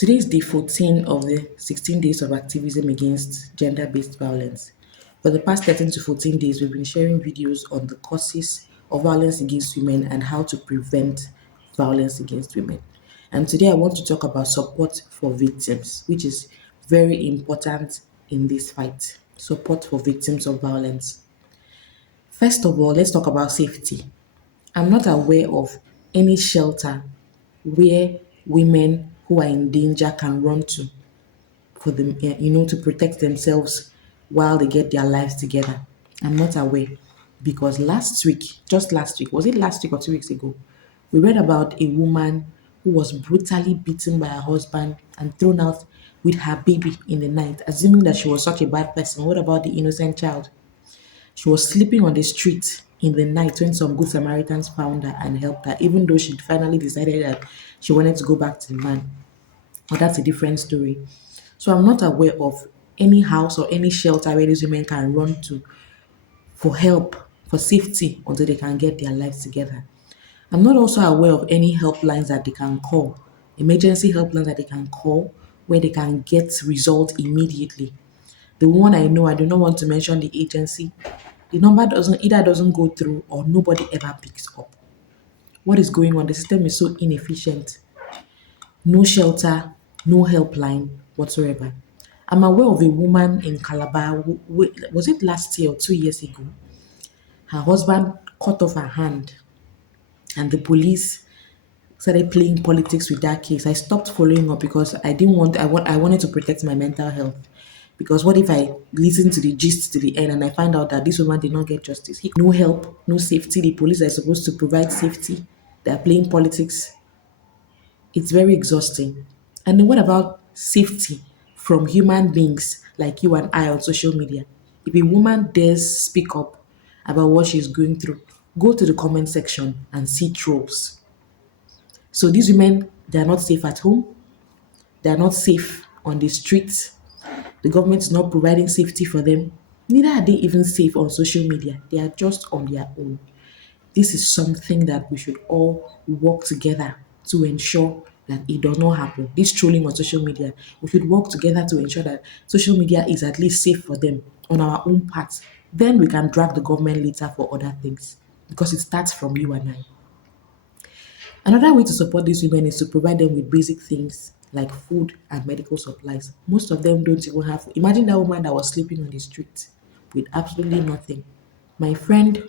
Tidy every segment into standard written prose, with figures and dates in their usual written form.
Today is day 14 of the 16 days of activism against gender based violence. For the past 13 to 14 days, we've been sharing videos on the causes of violence against women and how to prevent violence against women. And today I want to talk about support for victims, which is very important in this fight. Support for victims of violence. First of all, let's talk about safety. I'm not aware of any shelter where women who are in danger can run to for them, to protect themselves while they get their lives together. I'm not aware because last week, just last week, was it last week or 2 weeks ago? We read about a woman who was brutally beaten by her husband and thrown out with her baby in the night, assuming that she was such a bad person. What about the innocent child? She was sleeping on the street in the night when some good Samaritans found her and helped her, even though she finally decided that she wanted to go back to the man. But that's a different story. So I'm not aware of any house or any shelter where these women can run to for help, for safety until they can get their lives together. I'm not also aware of any helplines that they can call, emergency helplines that they can call where they can get results immediately. The one I know, I do not want to mention the agency. The number doesn't go through or nobody ever picks up. What is going on? The system is so inefficient. No shelter, no helpline whatsoever. I'm aware of a woman in Calabar, was it last year or 2 years ago? Her husband cut off her hand, and the police started playing politics with that case. I stopped following up because I wanted to protect my mental health. Because what if I listen to the gist to the end and I find out that this woman did not get justice? No help, no safety. The police are supposed to provide safety. They are playing politics. It's very exhausting. And then what about safety from human beings like you and I on social media? If a woman dares speak up about what she's going through, go to the comment section and see trolls. So these women, they are not safe at home. They are not safe on the streets. The government is not providing safety for them. Neither are they even safe on social media. They are just on their own. This is something that we should all work together to ensure that it does not happen. This trolling on social media, we should work together to ensure that social media is at least safe for them on our own part. Then we can drag the government later for other things because it starts from you and I. Another way to support these women is to provide them with basic things like food and medical supplies. Most of them don't even have. Imagine that woman that was sleeping on the street with absolutely nothing. My friend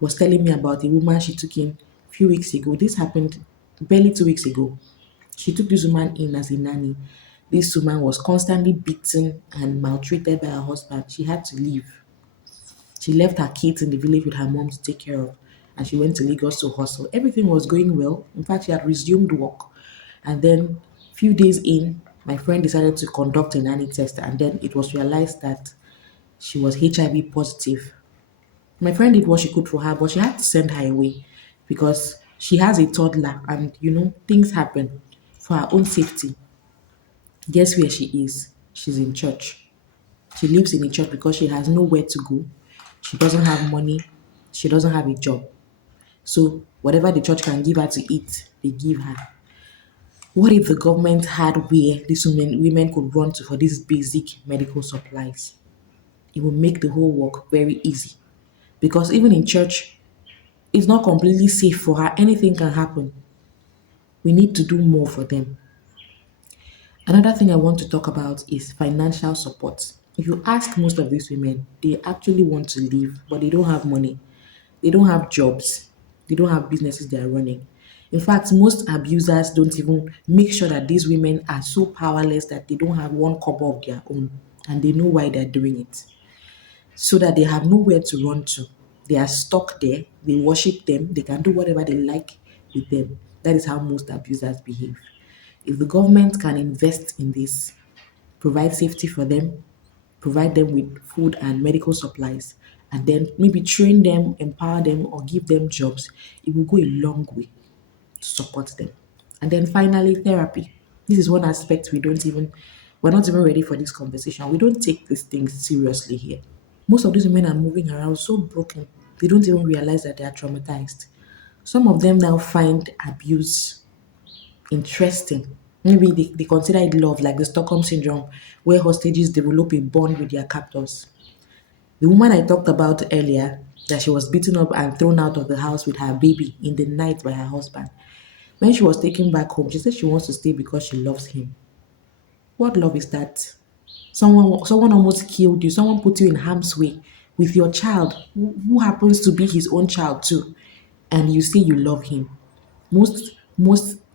was telling me about a woman she took in a few weeks ago. This happened barely 2 weeks ago. She took this woman in as a nanny. This woman was constantly beaten and maltreated by her husband. She had to leave. She left her kids in the village with her mom to take care of, and she went to Lagos to hustle. Everything was going well. In fact, she had resumed work. And then, few days in, my friend decided to conduct a nanny test, and then it was realized that she was HIV positive. My friend did what she could for her, but she had to send her away because she has a toddler, and things happen. For her own safety, guess where she is? She's in church. She lives in a church because she has nowhere to go. She doesn't have money. She doesn't have a job. So whatever the church can give her to eat, they give her. What if the government had where these women could run to for these basic medical supplies? It would make the whole work very easy. Because even in church, it's not completely safe for her. Anything can happen. We need to do more for them. Another thing I want to talk about is financial support. If you ask most of these women, they actually want to leave, but they don't have money. They don't have jobs. They don't have businesses they are running. In fact, most abusers don't even make sure that these women are so powerless that they don't have one kobo of their own and they know why they're doing it. So that they have nowhere to run to. They are stuck there. They worship them. They can do whatever they like with them. That is how most abusers behave. If the government can invest in this, provide safety for them, provide them with food and medical supplies, and then maybe train them, empower them, or give them jobs, it will go a long way to support them. And then finally, therapy. This is one aspect we're not even ready for this conversation. We don't take these things seriously here. Most of these women are moving around so broken, they don't even realize that they are traumatized. Some of them now find abuse interesting. Maybe they consider it love, like the Stockholm syndrome, where hostages develop a bond with their captors. The woman I talked about earlier, that she was beaten up and thrown out of the house with her baby in the night by her husband. When she was taken back home, she said she wants to stay because she loves him. What love is that? Someone almost killed you. Someone put you in harm's way with your child, who happens to be his own child too, and you say you love him. Most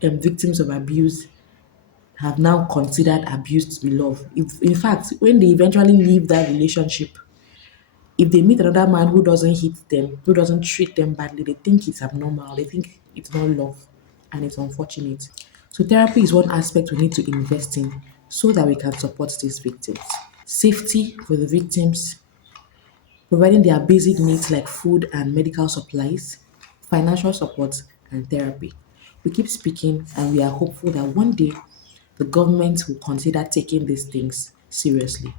victims of abuse have now considered abuse to be love. If, in fact, when they eventually leave that relationship, if they meet another man who doesn't hit them, who doesn't treat them badly, they think it's abnormal. They think it's not love, and it's unfortunate. So therapy is one aspect we need to invest in so that we can support these victims. Safety for the victims, providing their basic needs like food and medical supplies, financial support, and therapy. We keep speaking and we are hopeful that one day the government will consider taking these things seriously.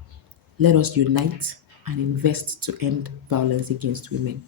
Let us unite and invest to end violence against women.